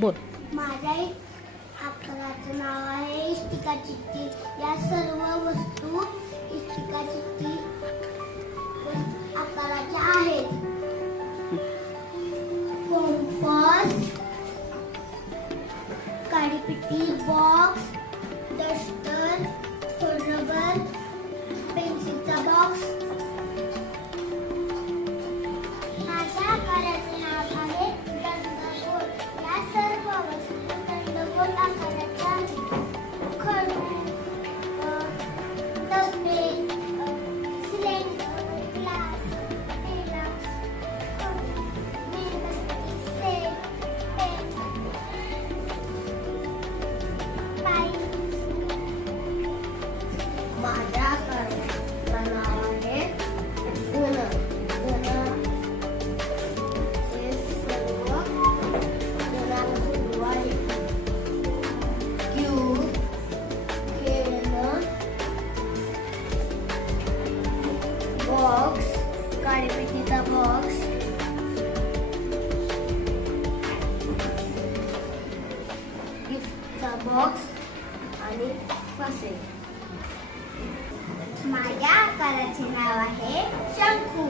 बोल. माझ्या आकाराचं नाव आहे इष्टिका चिठ्ठी. या सर्व वस्तू इष्टिका चिठ्ठी आकाराच्या आहेत. कंपास, काडीपेटी, बॉक्स, डस्टर, रबर, पेन्सिलचा बॉक्स. माझ्या आकाराचे नाव आहे दंडगोल. या सर्व वस्तू दंडगोल आकाराच्या आहेत. खडू, डबे, सिलेंडर, ग्लास, पेला, मेणबत्ती, सेट, पेन, पाईप. माझ्या आकाराचं नाव आहे घन. हे सर्व घनापासून आहे. क्यूब, केन, बॉक्स, काडीपेटीचा बॉक्स, गिफ्टचा बॉक्स आणि फासे. माझ्या आकाराचे नाव आहे शंकू.